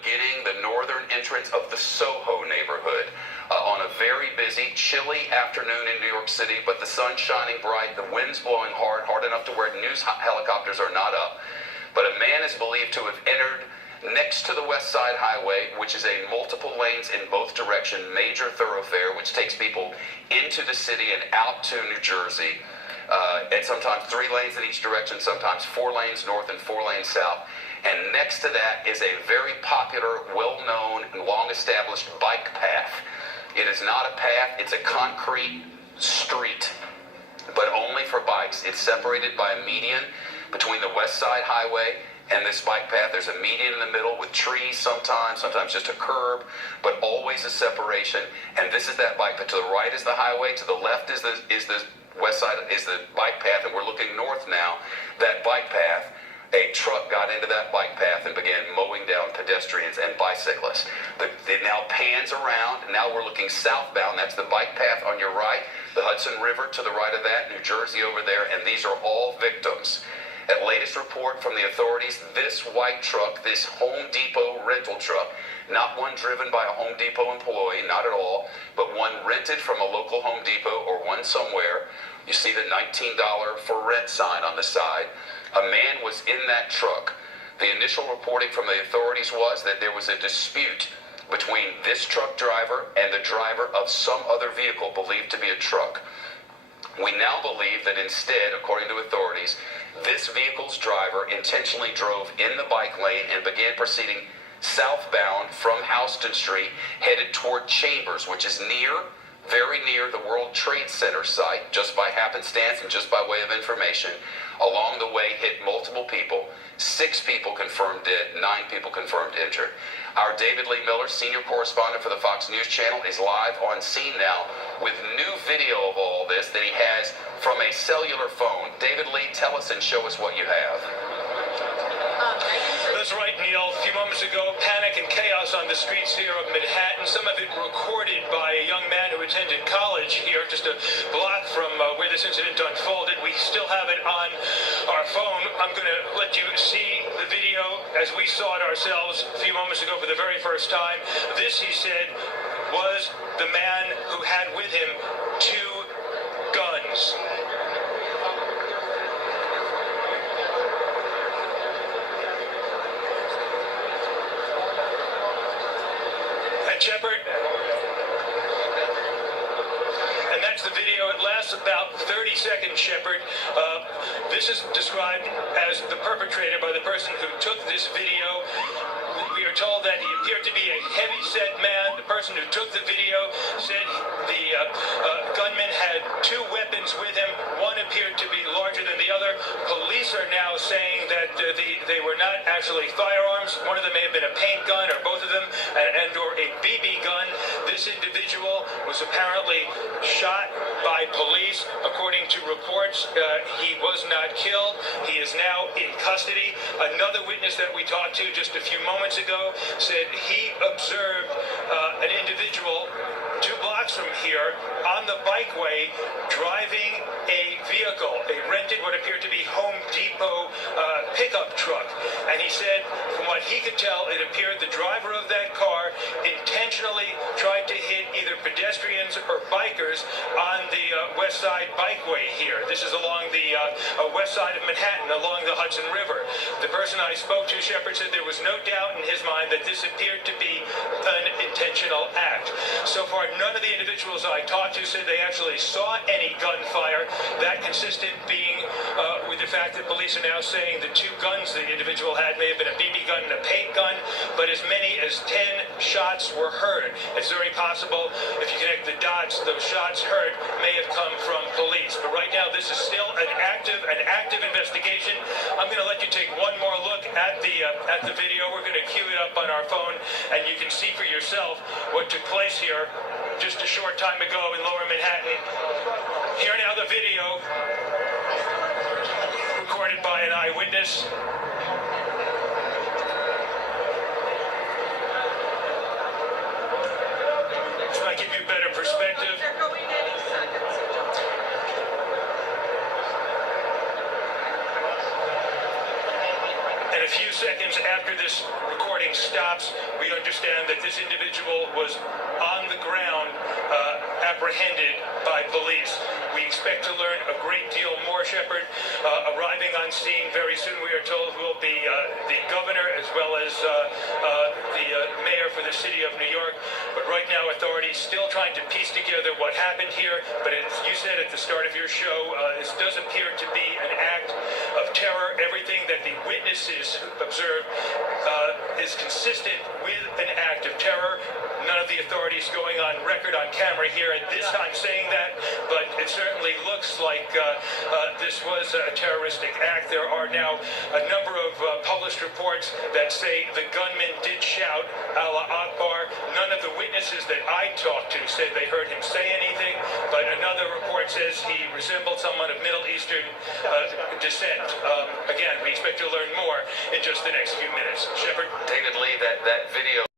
beginning the northern entrance of the Soho neighborhood on a very busy, chilly afternoon in New York City, but the sun's shining bright, the wind's blowing hard, hard enough to where news helicopters are not up. But a man is believed to have entered next to the West Side Highway, which is a multiple lanes in both direction major thoroughfare, which takes people into the city and out to New Jersey. And sometimes 3 lanes in each direction, sometimes 4 lanes north and 4 lanes south. And next to that is a very popular, well-known, and long-established bike path. It is not a path, it's a concrete street, but only for bikes. It's separated by a median between the West Side Highway and this bike path. There's a median in the middle with trees sometimes just a curb, but always a separation. And this is that bike path. To the right is the highway, to the left is the West Side is the bike path, and we're looking north now. That bike path, a truck got into that bike path and began mowing down pedestrians and bicyclists. It now pans around. Now we're looking southbound. That's the bike path on your right, the Hudson River to the right of that, New Jersey over there, and these are all victims. At latest report from the authorities, this white truck, this Home Depot rental truck, not one driven by a Home Depot employee, not at all, but one rented from a local Home Depot or one somewhere. You see the $19 for rent sign on the side. A man was in that truck. The initial reporting from the authorities was that there was a dispute between this truck driver and the driver of some other vehicle believed to be a truck. We now believe that instead, according to authorities, this vehicle's driver intentionally drove in the bike lane and began proceeding southbound from Houston Street, headed toward Chambers, which is very near the World Trade Center site, just by happenstance and just by way of information. Along the way, hit multiple people. 6 people confirmed dead, 9 people confirmed injured. Our David Lee Miller, senior correspondent for the Fox News Channel, is live on scene now with new video of all this that he has from a cellular phone. David Lee, tell us and show us what you have. That's right, Neil. A few moments ago, panic and chaos on the streets here of Manhattan, some of it recorded by a young man who attended college here just a block from where this incident unfolded. We still have it on our phone. I'm going to let you see the video as we saw it ourselves a few moments ago for the very first time. This, he said, was the man who had with him 2 guns. Shepard, and that's the video. It lasts about 30 seconds, Shepard. This is described as the perpetrator by the person who took this video. We are told that he appeared to be a heavy-set man. The person who took the video said the gunman had 2 weapons with him. One appeared to be larger than the other. Police are now saying that they were not actually firearms. One of them may have been a paint gun, or both of them, and or a BB gun. This individual was apparently shot by police. According to reports, he was not killed. He is now in custody. Another witness that we talked to just a few moments ago said he observed an individual 2 blocks from here on the bikeway driving a vehicle, a rented what appeared to be Home Depot pickup truck. And he said, from what he could tell, it appeared the driver of that car intentionally tried to hit either pedestrians or bikers on the West Side bikeway here. This is along the west side of Manhattan, along the Hudson River. The person I spoke to, Shepard, said there was no doubt in his mind that this appeared to be an intentional act. So far, none of the individuals I talked to said they actually saw any gunfire. That consistent being with the fact that police are now saying the 2 guns the individual had may have been a BB gun and a paint gun, but as many as 10 shots were heard. It's very possible, if you connect the dots, those shots heard may have come from police. But right now, this is still an active investigation. I'm going to let you take one more look at the video. We're going to cue it up on our phone, and you can see for yourself what took place here just a short time ago in Lower Manhattan. Here now the video, recorded by an eyewitness. This might give you better perspective. And a few seconds after this recording everything stops. We understand that this individual was on the ground, apprehended by police. We expect to learn a great deal more, Shepard. Arriving on scene very soon, we are told, will be the governor as well as the mayor for the city of New York. But right now, authorities still trying to piece together what happened here. But as you said at the start of your show, this does appear to be an act of terror. Everything that the witnesses observed is consistent with an act of terror. None of the authorities going on record on camera here at this time saying that, but it certainly looks like this was a terroristic act. There are now a number of published reports that say the gunman did shout Allah Akbar. None of the witnesses that I talked to said they heard him say anything, but another report says he resembled someone of Middle Eastern descent. Again, we expect to learn more in just the next few minutes. Shepard? David Lee, that video